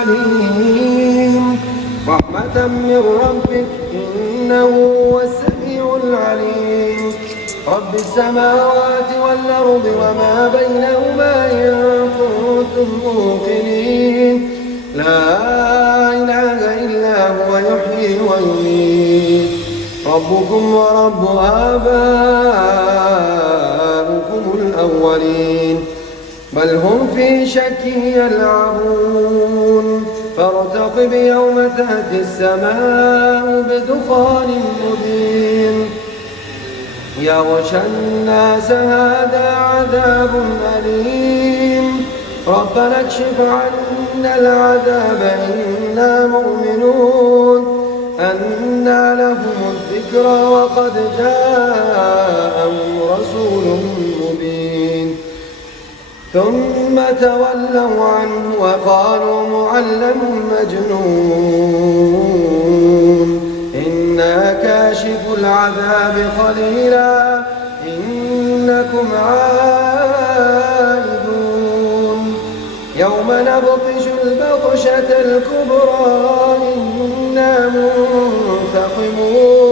عليم رحمة من ربك إنه هو السميع العليم رب السماوات والأرض وما بينهما إن كنتم موقنين لا إله إلا هو يحيي ويميت ربكم ورب آبائكم الأولين بل هم في شك يلعبون فارتقب يوم تأتي السماء بدخان مبين يغشى الناس هذا عذاب أليم ربنا اكشف عنا العذاب إنا مؤمنون أنى لهم الذكرى وقد جاءهم رسول مبين ثم تولوا عنه وقالوا معلم مجنون إنا كاشف العذاب قليلا إنكم عائدون يوم نبطش البطشة الكبرى إنا منتقمون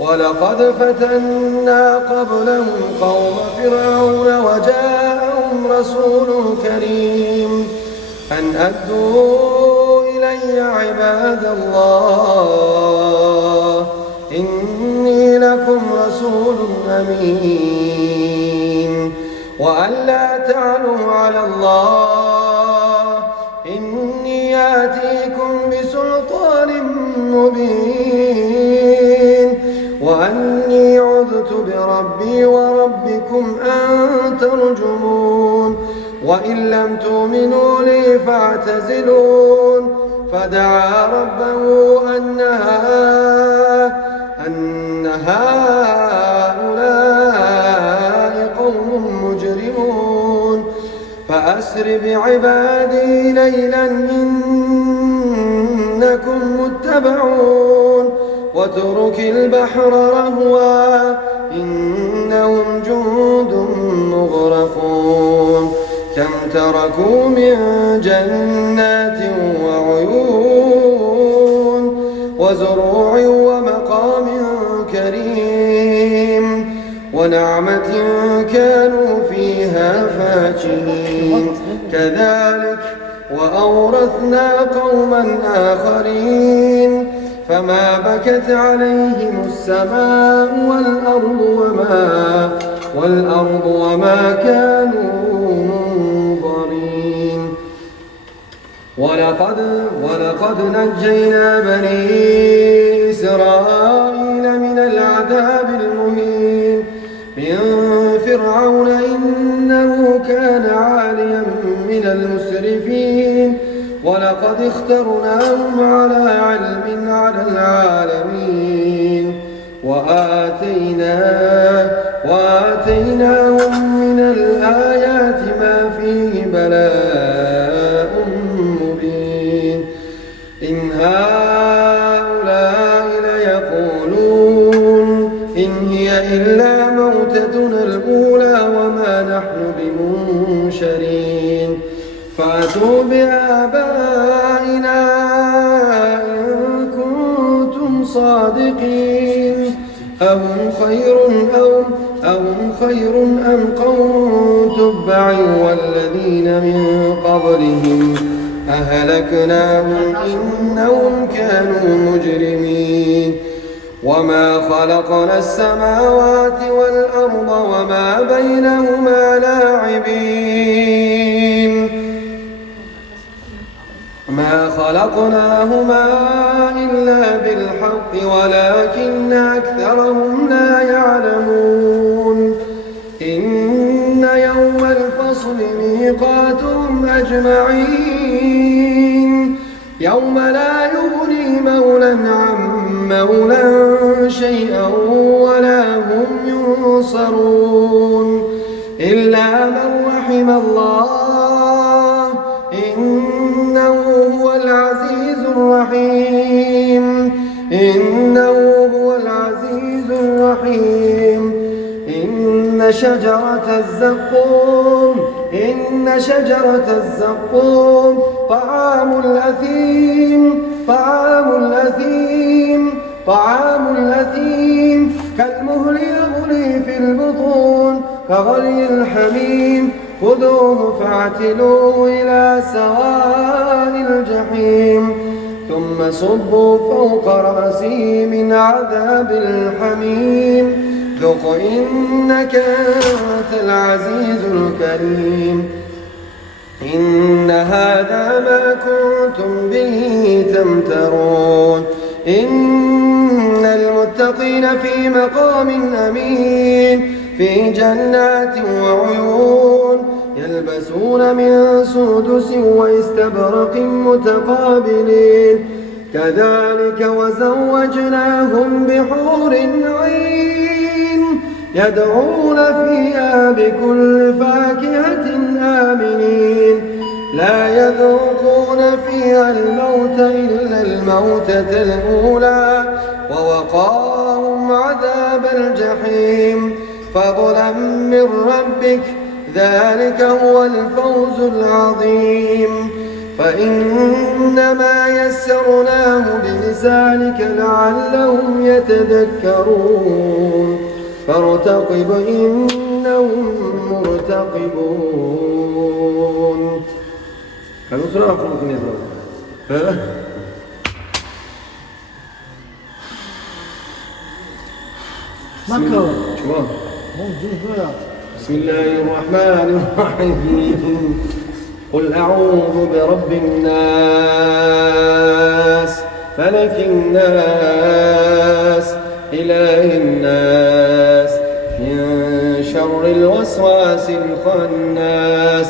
ولقد فتنا قبلهم قوم فرعون وجاءهم رسول كريم أن أدوا إلي عباد الله إني لكم رسول أمين وأن لا تعلوا على الله إني آتيكم بسلطان مبين وأني عذت بربي وربكم أن ترجمون وإن لم تؤمنوا لي فاعتزلون فدعا ربه أن هؤلاء قوم مجرمون فأسر بعبادي ليلا إنكم متبعون واترك البحر رهوا إنهم جند مغرقون كم تركوا من جنات وعيون وزروع ومقام كريم ونعمة كانوا فيها فاكهين كذلك وأورثنا قوما آخرين فما بكت عليهم السماء والأرض وما كانوا منظرين ولقد نجينا بني إسرائيل من العذاب المهين من فرعون إنه كان عاليا من المسرفين ولقد اخترناهم على علم على العالمين وآتيناهم من الآيات ما فيه بلاء مبين إن هؤلاء ليقولون إن هي إلا موتتنا الأولى وما نحن بمنشرين فأتوا بآبائنا إن كنتم صادقين أهم خير أم قوم تبع والذين من قبلهم أهلكناهم إنهم كانوا مجرمين وما خلقنا السماوات والأرض وما بينهما لاعبين ما خلقناهما إلا بالحق ولكن أكثرهم لا يعلمون إن يوم الفصل ميقاتهم أجمعين يوم لا يغني مولى عن مولى شيئا ولا هم ينصرون إلا من رحم الله إنه هو العزيز الرحيم إن شجرة الزقوم طعام طعام الأثيم كالمهل يغلي في البطون كغلي الحميم خذوه فاعتلوه إلى سواء الجحيم ثم صبوا فوق رأسه من عذاب الحميم ذق إنك أنت العزيز الكريم إن هذا ما كنتم به تمترون إن المتقين في مقام أمين في جنات وعيون يلبسون من سندس واستبرق متقابلين كذلك وزوجناهم بحور عين يدعون فيها بكل فاكهة آمنين لا يذوقون فيها الموت إلا الموتة الأولى ووقاهم عذاب الجحيم فضلا من ربك ذلك هو الفوز العظيم فإنما يسرناه بلسانك لعلهم يتذكرون فارتقب إنهم مرتقبون. بسم الله الرحمن الرحيم قل أعوذ برب الناس ملك الناس إله الناس من شر الوسواس الخناس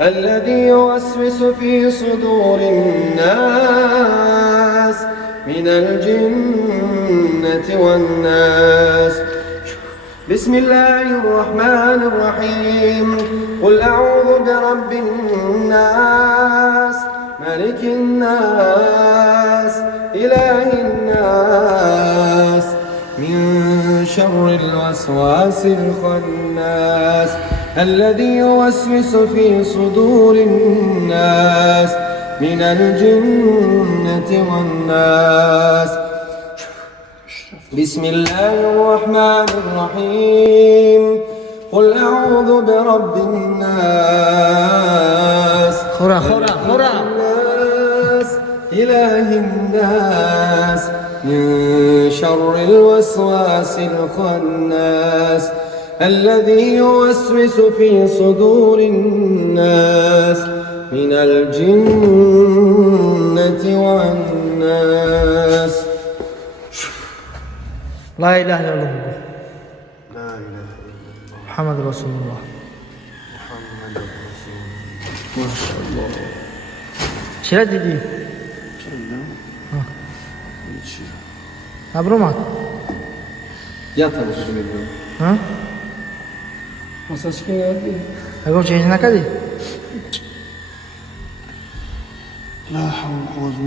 الذي يوسوس في صدور الناس من الجنة والناس. بسم الله الرحمن الرحيم قل أعوذ برب الناس ملك الناس إله الناس من شر الوسواس الخناس الذي يوسوس في صدور الناس من الجنة والناس. بسم الله الرحمن الرحيم قل أعوذ برب الناس الناس إله الناس من شر الوسواس الخناس الذي يوسوس في صدور الناس من الجنة والناس. لا إله إلا الله لا إله إلا الله محمد رسول الله. محمد رسول الله. ما شاء الله. چرا دیدی؟ چرا؟ هیچی. ابرو مات. یا تلاشونه بود. ها؟ مساج کردی؟ اگه چیزی نکردی؟ لا حول ولا قوة إلا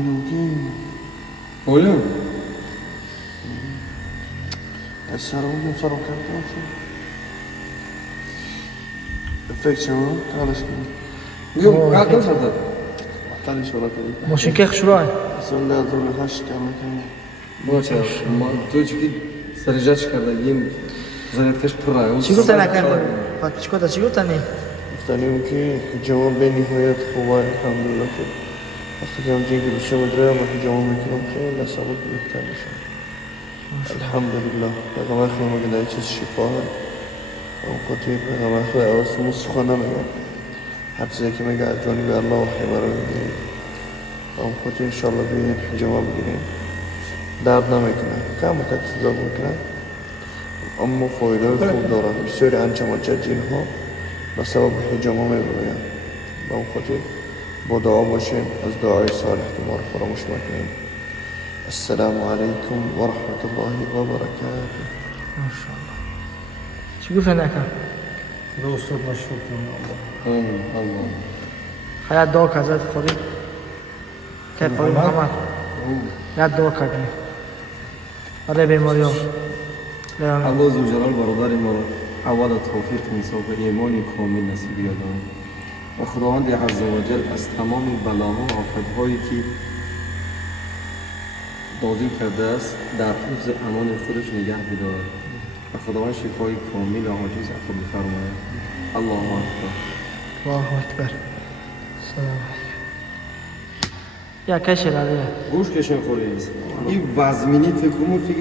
بالله. ولا؟ السرور صاروا كم تاسو؟ افكشن خلاص كده. اليوم قاعد تصدق. احتاج شغلة كده. ماشين كيف شروع؟ اصلا لا ظل هاش كمان كان. باشه ما توش كده سرجاش كده يم زنت كش برا. چی گفتن نکردم؟ پاتیش چی گفتن نی؟ گفتنیم که جواب بنهایت خوبه الحمدلله که وقتی که همچین که بشه مدره ما جواب میکنم خیلی لسابق بهتر میشه. الحمدلله پیغمبر خدا مگه چیز شفاه اون قطعی پیغمبر خدا اواز مسخونه میگم هر چیزی که میگه از جانب الله وحی برای میگه اون قطعی انشالله ببینیم جواب بگیریم درد نمیکنه کم تکسیزا میکنه اما فایده خوب داره بسیاری انچماججین ها به سبب حجامه میبرویم با اون قطعی با دعا باشیم از دعای صالح که ما رو فراموش نکنیم. السلام عليكم ورحمة الله وبركاته. ما شاء الله. شو قلت هناك؟ دوستت مشروط من الله. الله. حياة دوك هزات خوري. كيف قولي محمد؟ حياة دوك هكذا. أرى بمريم. الله عز وجل برادر ما اول توفیق نسبت به ایمانی کامل نصیب یادم و خداوند عزوجل از تمام بلاها و آفت‌هایی که نازل کرده است در حفظ امان خودش نگه بدارد و خداوند شفای کامل و عاجز عطا بفرماید. الله اکبر. الله اکبر. سلام علیکم. یا کشل علیه. گوش کشن خورید. این وزمینی فکر